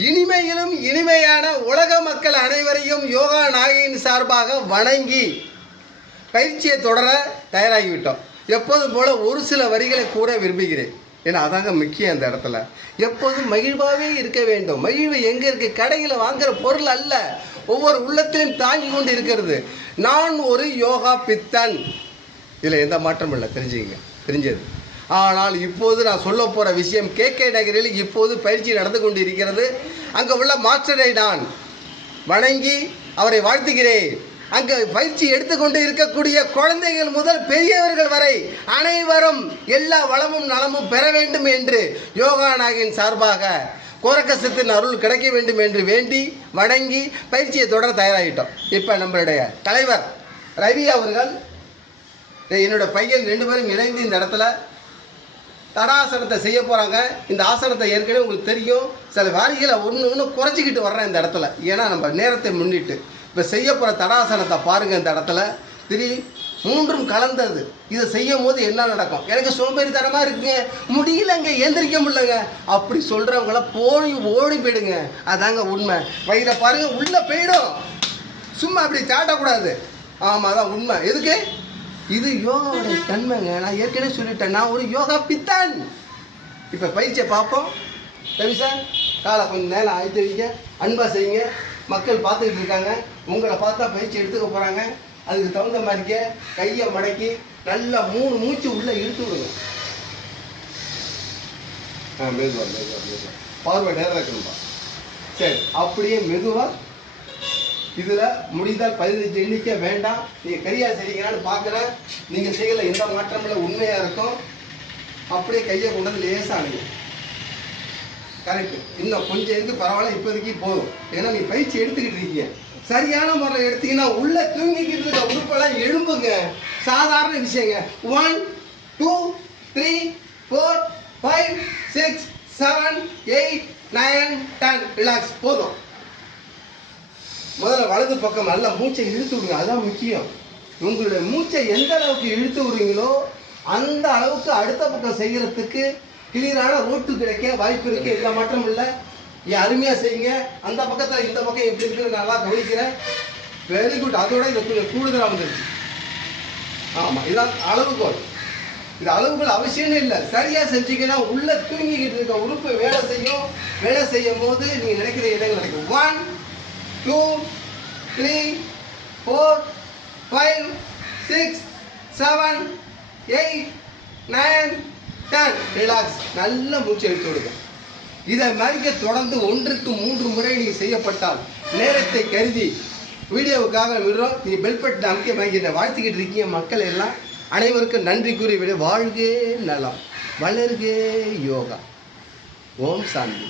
இனிமையிலும் இனிமையான உலக மக்கள் அனைவரையும் யோகா நாயகியின் சார்பாக வணங்கி பயிற்சியை தொடர தயாராகிவிட்டோம். எப்போதும் போல ஒரு சில வரிகளை கூற விரும்புகிறேன். ஏன்னா அதாங்க முக்கியம் அந்த இடத்துல. எப்போதும் மகிழ்வாகவே இருக்க வேண்டும். மகிழ்வு எங்கே இருக்கு? கடையில் வாங்குற பொருள் அல்ல. ஒவ்வொரு உள்ளத்திலும் தாங்கி கொண்டு இருக்கிறது. நான் ஒரு யோகா பித்தன். இதில் எந்த மாற்றமும் இல்லை. தெரிஞ்சுங்க. தெரிஞ்சது. ஆனால் இப்போது நான் சொல்ல போகிற விஷயம் கே கே நகரில் இப்போது பயிற்சி நடந்து கொண்டு இருக்கிறது அங்கே உள்ள மாஸ்டரை நான் வணங்கி அவரை வாழ்த்துகிறேன். அங்கே பயிற்சி எடுத்துக்கொண்டு இருக்கக்கூடிய குழந்தைகள் முதல் பெரியவர்கள் வரை அனைவரும் எல்லா வளமும் நலமும் பெற வேண்டும் என்று யோகாநாகின் சார்பாக கோரக்கசத்தின் அருள் கிடைக்க வேண்டும் என்று வேண்டி வணங்கி பயிற்சியை தொடர தயாராகிட்டோம். இப்போ நம்மளுடைய தலைவர் ரவி அவர்கள் என்னோட பையன் ரெண்டு பேரும் இணைந்து இந்த இடத்துல தடாசனத்தை செய்ய போகிறாங்க இந்த ஆசனத்தை ஏற்கனவே உங்களுக்கு தெரியும். சில வாரிகளை ஒன்று ஒன்று குறைச்சிக்கிட்டு வர்றேன் இந்த இடத்துல. ஏன்னா நம்ம நேரத்தை முன்னிட்டு. இப்போ செய்ய போகிற தடாசனத்தை பாருங்கள் இந்த இடத்துல. திரி மூன்றும் கலந்தது. இதை செய்யும் போது என்ன நடக்கும்? எனக்கு சோம்பேறித்தனமாக இருக்குங்க. முடியலங்க எந்திரிக்க முடியலங்க. அப்படி சொல்கிறவங்கள போய் ஓடி போயிடுங்க. அதாங்க உண்மை. வயிறை பாருங்கள் உள்ளே போயிடும். சும்மா அப்படி சாட்டக்கூடாது. ஆமாம் அதான் உண்மை. எதுக்கு? இது யோகாவோட தன்மைங்க. நான் ஏற்கனவே சொல்லிட்டேன். நான் ஒரு யோகா பித்தன். இப்போ பயிற்சியை பார்ப்போம். ரவி சார் காலை கொஞ்சம் நேரம் ஆயிட்டு வைங்க அன்பாக செய்யுங்க. மக்கள் பார்த்துக்கிட்டு இருக்காங்க. உங்களை பார்த்தா பயிற்சி எடுத்துக்க போகிறாங்க அதுக்கு தகுந்த மாதிரிக்க கையை மடக்கி நல்லா மூணு மூச்சு உள்ளே இழுத்து விடுங்க. ஆ மெதுவா மெதுவா மெதுவாக பார்வை நேரம் இருக்கணும்பா. சரி அப்படியே மெதுவாக இதில் முடிந்தால் பதினஞ்சு எண்ணிக்கை வேண்டாம். நீங்கள் கையா செய்றீங்களான்னு பார்க்குறேன். நீங்கள் செய்யல எந்த மாற்றமும் இல்லை உண்மையாக இருக்கும். அப்படியே கையை கொண்டு வந்து லேசானுங்க கரெக்டு. இன்னும் கொஞ்சம் இருந்து பரவாயில்ல இப்போதைக்கு போதும். ஏன்னா நீ பயிற்சி எடுத்துக்கிட்டு இருக்கீங்க. சரியான முறையில் எடுத்தீங்கன்னா உள்ள தூங்கிக்கிட்டு இருக்க உறுப்பெல்லாம் எழும்புங்க. சாதாரண விஷயங்க. One two three four five six seven eight nine ten relax போதும். முதல்ல வலது பக்கம் நல்லா மூச்சை இழுத்து விடுங்க. அதான் முக்கியம். உங்களுடைய மூச்சை எந்த அளவுக்கு இழுத்து விடுறீங்களோ அந்த அளவுக்கு அடுத்த பக்கம் செய்யறதுக்கு கிளியரான ரோட்டு கிடைக்க வாய்ப்பு இருக்கு. எந்த மாற்றம் இல்லை. நீ அருமையாக செய்யுங்க. அந்த பக்கத்தில் இந்த பக்கம் எப்படி இருக்குன்னு நல்லா கவனிக்கிறேன். வெரி குட் அதோட இது கொஞ்சம் கூடுதலாக வந்துருச்சு ஆமாம் இதான் அளவுகோல். இது அளவுகள் அவசியமே இல்லை. சரியாக செஞ்சீங்கன்னா உள்ள தூங்கிக்கிட்டு இருக்க உறுப்பு வேலை செய்யும். வேலை செய்யும் போது நீங்கள் நினைக்கிற இடங்கள் நடக்கும் one two three four five six seven eight nine ten relax நல்ல மூச்சு எடுத்து விடுங்க. இதை மறிக்க தொடர்ந்து ஒன்றுக்கு மூன்று முறை நீங்கள் செய்யப்பட்டால் நேரத்தை கருதி வீடியோவுக்காக விடுறோம். நீங்கள் பெல் பட்டன் அமைக்க வாங்கி. வாழ்த்துக்கிட்டு இருக்கீங்க மக்கள் எல்லாம். அனைவருக்கும் நன்றி கூறி விட. வாழ்கே நலம். வளர்கே யோகா. ஓம் சாந்தி.